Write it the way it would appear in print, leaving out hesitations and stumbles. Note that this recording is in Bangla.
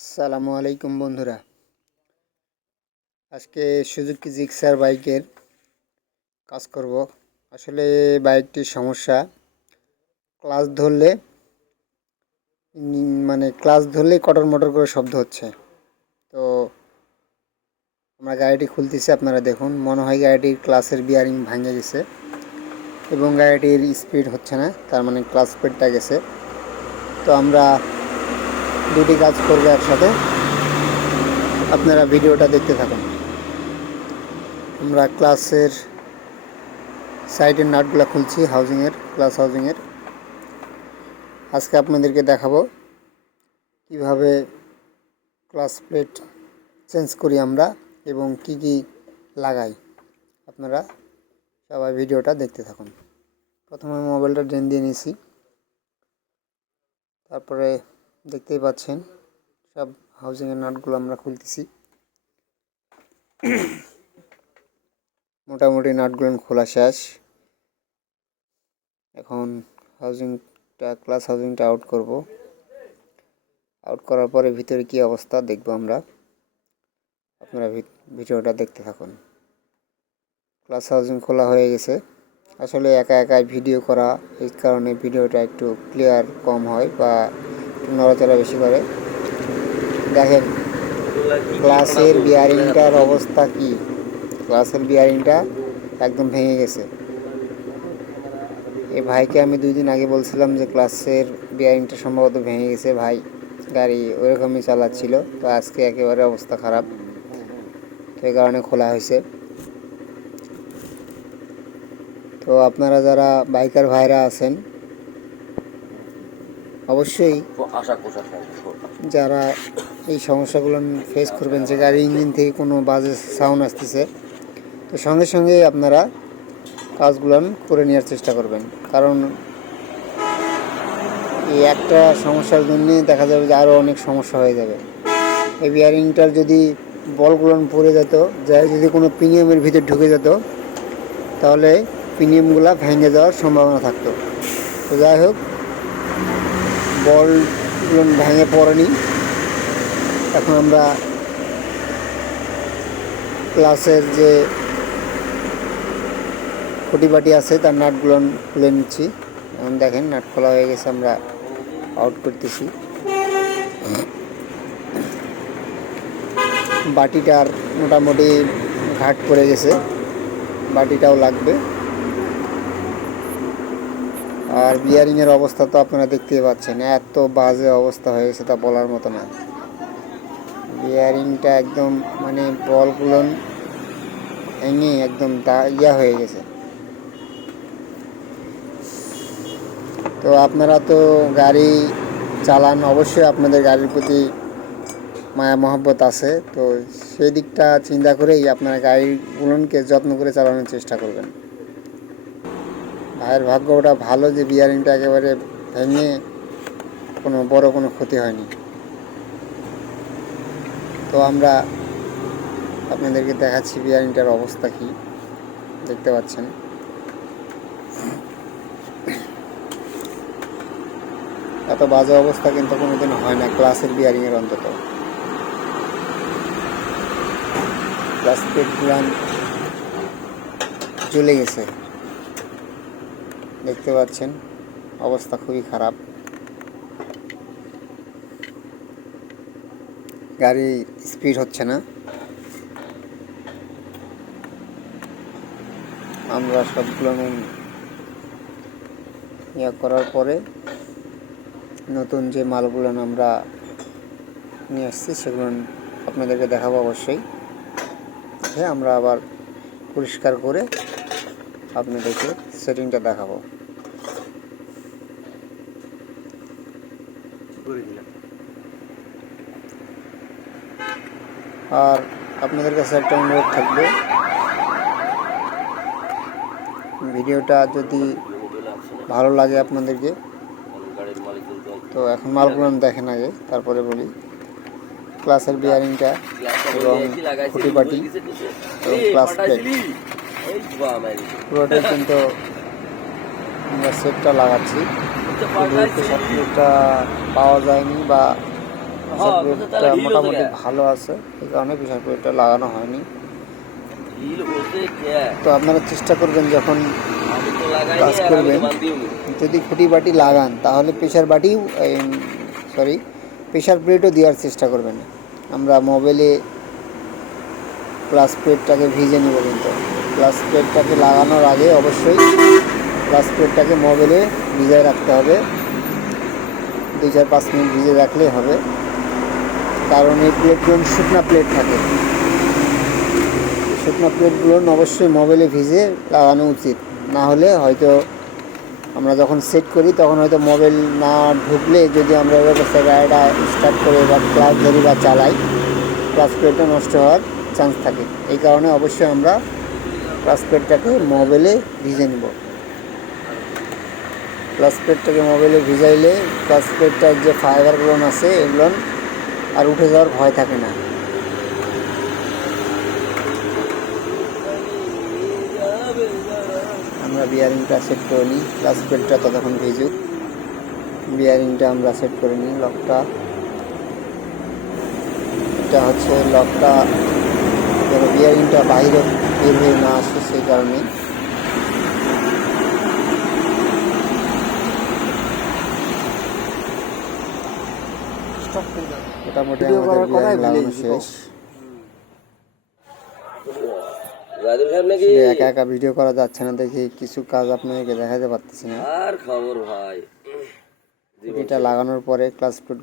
আসসালামু আলাইকুম বন্ধুরা। আজকে সুজুকি জিক্সার বাইকের কাজ করব। আসলে বাইকটির সমস্যা, ক্লাচ ধরলে ক্লাচ ধরলেই কটর মটর করে শব্দ হচ্ছে। তো আমরা গাড়িটি খুলতেছি, আপনারা দেখুন, মনে হয় গাড়িটির ক্লাচের বিয়ারিং ভাঙে গেছে এবং গাড়িটির স্পিড হচ্ছে না, তার মানে ক্লাচ স্পিডটা গেছে। তো আমরা দুটি কাজ করবো একসাথে, আপনারা ভিডিওটা দেখতে থাকুন। আমরা ক্লাচের সাইডের নাটগুলো খুলছি, ক্লাচ হাউজিংয়ের। আজকে আপনাদেরকে দেখাবো কিভাবে ক্লাচ প্লেট চেঞ্জ করি আমরা এবং কি কি লাগাই। আপনারা সবাই ভিডিওটা দেখতে থাকুন। প্রথমে মোবাইলটা ড্রেন দিয়ে নিয়েছি, তারপরে দেখতেই পাচ্ছেন সব হাউজিংয়ের নাটগুলো আমরা খুলতেছি। মোটামুটি নাটগুলো খোলা শেষ। এখন ক্লাচ হাউজিংটা আউট করব। আউট করার পরে ভিতরে কি অবস্থা দেখব আমরা, আপনারা ভিডিওটা দেখতে থাকুন। ক্লাচ হাউজিং খোলা হয়ে গেছে। আসলে একা একাই ভিডিও করা, এই কারণে ভিডিওটা একটু ক্লিয়ার কম হয় বা নড়াচড়া বেশি করে। দেখেন ক্লাচের বিয়ারিংটার অবস্থা কি, ক্লাচের বিয়ারিংটা একদম ভেঙে গেছে। এই ভাইকে আমি 2 দিন আগে বলছিলাম যে ক্লাচের বিয়ারিংটা সম্ভবত ভেঙে গেছে। ভাই গাড়ি ওইরকমই চালাচ্ছিল, তো আজকে একেবারে অবস্থা খারাপ, তো এই কারণে খোলা হয়েছে। তো আপনারা যারা বাইকার ভাইরা আছেন, অবশ্যই যারা এই সমস্যাগুলো ফেস করবেন, যে গাড়ির ইঞ্জিন থেকে কোনো বাজে সাউন্ড আসতেছে, তো সঙ্গে সঙ্গে আপনারা কাজগুলো করে নেওয়ার চেষ্টা করবেন। কারণ এই একটা সমস্যার জন্যে দেখা যাবে যে আরও অনেক সমস্যা হয়ে যাবে। এই বিয়ারিংটার যদি বলগুলো পড়ে যেত, যদি কোনো প্রিমিয়ামের ভিতরে ঢুকে যেত, তাহলে প্রিমিয়ামগুলো ভেঙে যাওয়ার সম্ভাবনা থাকতো। তো যাই হোক, বলগুলো ভেঙে পড়েনি। এখন আমরা ক্লাসের যে খুঁটিবাটি আছে তার নাটগুলো খুলে নিচ্ছি। এখন দেখেন নাট খোলা হয়ে গেছে, আমরা আউট করতেছি। বাটিটার মোটামুটি ঘাট পড়ে গেছে, বাটিটাও লাগবে। আর বিয়ারিংয়ের অবস্থা তো আপনারা দেখতেই পাচ্ছেন, এত বাজে অবস্থা হয়ে গেছে তা বলার মতো না। বিয়ারিংটা একদম বলগুলো ভেঙে একদম হয়ে গেছে। তো আপনারা তো গাড়ি চালান, অবশ্যই আপনাদের গাড়ির প্রতি মায়া মহব্বত আছে, তো সেই দিকটা চিন্তা করেই আপনারা গাড়িগুলোকে যত্ন করে চালানোর চেষ্টা করবেন। ভাইয়ের ভাগ্য ওটা ভালো যে বিয়ারিংটা একেবারে ভেঙে কোনো বড় কোনো ক্ষতি হয়নি। তো আমরা আপনাদেরকে দেখাচ্ছি বিয়ারিংটার অবস্থা কি, দেখতে পাচ্ছেন। এত বাজে অবস্থা কিন্তু কোনোদিন হয় না ক্লাসের বিয়ারিংয়ের, অন্তত ক্লাস প্লেটগুলো জ্বলে গেছে, দেখতে পাচ্ছেন অবস্থা খুবই খারাপ। গাড়ি স্পিড হচ্ছে না। আমরা সবগুলো করার পরে নতুন যে মালগুলো আমরা নিয়ে আসছি সেগুলো আপনাদেরকে দেখাবো অবশ্যই। হ্যাঁ, আমরা আবার পরিষ্কার করে আপনাদেরকে সেটিংটা দেখাবো। আর আপনাদের কাছে একটা অনুরোধ থাকবে, ভিডিওটা যদি ভালো লাগে আপনাদেরকে, তো এখন মালগুলো দেখেন আগে, তারপরে বলি। ক্লাসের বিয়ারিংটা এবং খুঁটিবাটি এবং ক্লাস প্লেট পুরোটাই কিন্তু আমরা সেটটা লাগাচ্ছি। সবটা পাওয়া যায়নি বা প্রেসার প্লেটটা মোটামুটি ভালো আছে, এই কারণে প্রেসার প্লেটটা লাগানো হয়নি। তো আপনারা চেষ্টা করবেন যখন কাজ করবেন, যদি খুঁটি বাটি লাগান তাহলে প্রেসার প্লেটও দেওয়ার চেষ্টা করবেন। আমরা মোবাইলে ক্লাস প্লেটটাকে ভিজে নেব, কিন্তু ক্লাস প্লেটটাকে লাগানোর আগে অবশ্যই ক্লাস প্লেটটাকে মোবাইলে ভিজায় রাখতে হবে। 2-4-5 মিনিট ভিজে রাখলেই হবে, কারণ এই প্লেটগুলো শুকনো প্লেট থাকে। শুকনো প্লেটগুলো অবশ্যই মোবাইলে ভিজে লাগানো উচিত, না হলে হয়তো আমরা যখন সেট করি তখন হয়তো মোবাইল না ঢুকলে যদি আমরা গাড়িটা স্টার্ট করে বা ক্লাচ ধরি বা চালাই, ক্লাচ প্লেটটা নষ্ট হওয়ার চান্স থাকে। এই কারণে অবশ্যই আমরা ক্লাচ প্লেটটাকে মোবাইলে ভিজে নেব। ক্লাচ প্লেটটাকে মোবাইলে ভিজাইলে ক্লাচ প্লেটটার যে ফাইবারগুলো আছে এগুলো আর উঠে যাওয়ার ভয় থাকে না। আমরা বিয়ারিংটা সেট করে নিই, ক্লাচ প্লেটটা ততক্ষণ ভিজুক। বিয়ারিংটা আমরা সেট করে নিই। লকটা, এটা হচ্ছে লকটা, যেন বিয়ারিংটা বাইরে বের হয়ে না আসে সেই কারণে। মোটামুটি আমাদের বিয়ারিং লাগানো শেষ। একা একা ভিডিও করা যাচ্ছে না দেখে কিছু কাজ আপনাদেরকে দেখাতে পারতেছি না। আর খবর ভাই, এটা লাগানোর পরে ক্লাস প্লেট